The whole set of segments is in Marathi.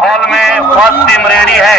हॉल में फ़र्स्ट टीम रेडी है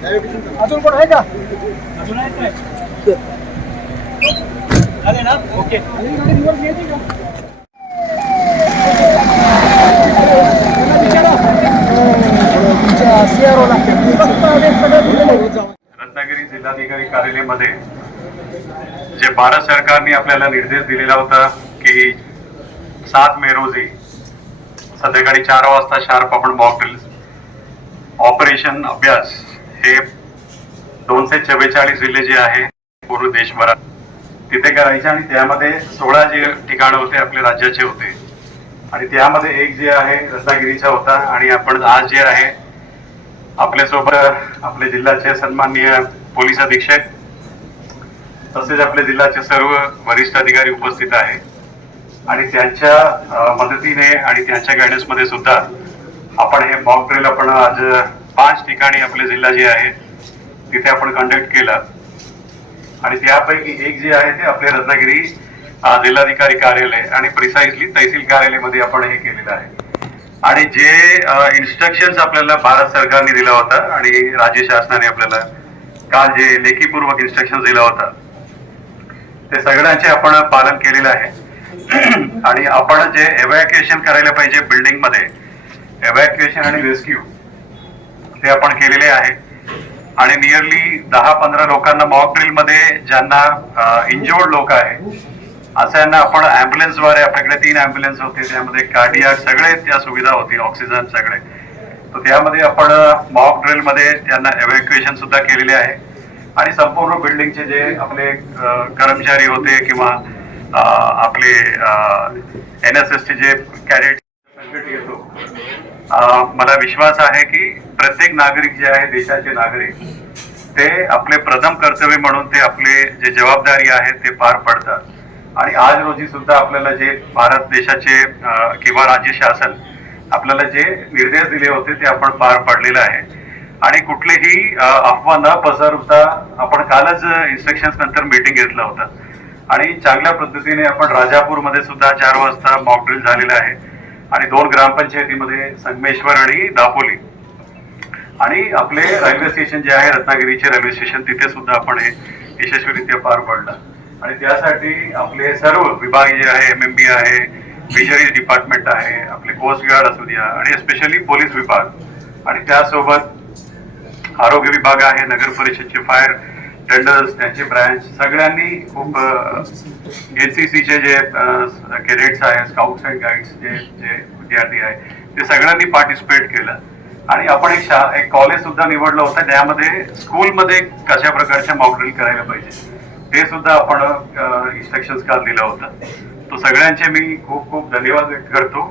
अजून कोण आहे का? अजून आहेत काय? झाले ना ओके. रत्नागिरी जिल्हाधिकारी कार्यालयामध्ये जे भारत सरकारने आपल्याला निर्देश दिलेला होता की सात मे रोजी संध्याकाळी चार वाजता शार्प आपण मॉक ड्रिल्स ऑपरेशन अभ्यास हे दोनशे चव्वेचाळीस जिल्हे जे आहे पूर्ण देशभरात तिथे करायचे आणि त्यामध्ये सोळा जे ठिकाण होते आपल्या राज्याचे होते. आणि त्यामध्ये एक जे आहे रत्नागिरीचा होता आणि आपण आज जे आहे आपल्यासोबत आपले जिल्ह्याचे सन्माननीय पोलीस अधीक्षक तसेच आपल्या जिल्ह्याचे सर्व वरिष्ठ अधिकारी उपस्थित आहे. आणि त्यांच्या मदतीने आणि त्यांच्या गायडन्समध्ये सुद्धा आपण हे मॉक ड्रिल आपण आज पाच ठिकाणी आपले जिल्हा जे आहे तिथे आपण कंडक्ट केला. आणि त्यापैकी एक जे आहे ते आपले रत्नागिरी जिल्हाधिकारी कार्यालय आणि प्रिसाइजली तहसील कार्यालयमध्ये आपण हे केलेलं आहे. आणि जे इन्स्ट्रक्शन आपल्याला भारत सरकारने दिला होता आणि राज्य शासनाने आपल्याला काल जे लेखीपूर्वक इन्स्ट्रक्शन दिला होता ते सगळ्यांचे आपण पालन केलेलं आहे. आणि आपण जे एव्हॅक्युएशन करायला पाहिजे बिल्डिंगमध्ये एव्हॅक्युएशन आणि रेस्क्यू ते आपण केलेले आहे आणि नियरली दहा पंधरा लोकांना मॉक ड्रिलमध्ये ज्यांना इंजोर्ड लोक आहे असं आपण आपण ऍम्ब्युलन्सद्वारे आपल्याकडे तीन ऍम्ब्युलन्स होते त्यामध्ये कार्डिया सगळे त्या सुविधा होती ऑक्सिजन सगळे. तर त्यामध्ये आपण मॉक ड्रिलमध्ये त्यांना एव्हॅक्युएशन सुद्धा केलेले आहे. आणि संपूर्ण बिल्डिंगचे जे आपले कर्मचारी होते किंवा आपले एन एस एस चे जे कॅडेट येतो मला विश्वास आहे की प्रत्येक नागरिक जे आहे देशाचे नागरिक ते आपले प्रथम कर्तव्य म्हणून ते आपले जे जबाबदारी आहे ते पार पडतात. आणि आज रोजी सुद्धा आपल्याला जे भारत देशाचे किंवा राज्य शासन आपल्याला जे निर्देश दिले होते ते आपण पार पाडलेलं आहे. आणि कुठलीही अफवा न पसरवता आपण कालच इन्स्ट्रक्शन नंतर मीटिंग घेतलं होतं. आणि चांगल्या पद्धतीने आपण राजापूरमध्ये सुद्धा चार वाजता मॉकड्रिल झालेला झालेलं आहे. आणि दोन ग्रामपंचायतीमध्ये संगमेश्वर आणि दापोली. आणि आपले रेल्वे स्टेशन जे आहे रत्नागिरीचे रेल्वे स्टेशन तिथे सुद्धा आपण हे यशस्वीरित्या पार पडलं. आणि त्यासाठी आपले सर्व विभाग जे आहे एम एम बी आहे फिशरीज डिपार्टमेंट आहे आपले कोस्ट गार्ड असू द्या आणि स्पेशली पोलीस विभाग. आणि त्यासोबत आरोग्य विभाग आहे नगर परिषदचे फायर टेंडर्स त्यांचे ब्रँच सगळ्यांनी खूप एनसीसीचे जे कॅडेट्स आहे स्काउट्स अँड गाईड्स जे जे विद्यार्थी आहे ते सगळ्यांनी पार्टिसिपेट केलं. आणि आपण एक शा एक कॉलेज सुद्धा निवडलं होतं ज्यामध्ये स्कूलमध्ये कशा प्रकारच्या मॉकड्रिल करायला पाहिजे ते सुद्धा आपण इन्स्ट्रक्शन काल दिलं होतं. तो सगळ्यांचे मी खूप खूप धन्यवाद व्यक्त करतो.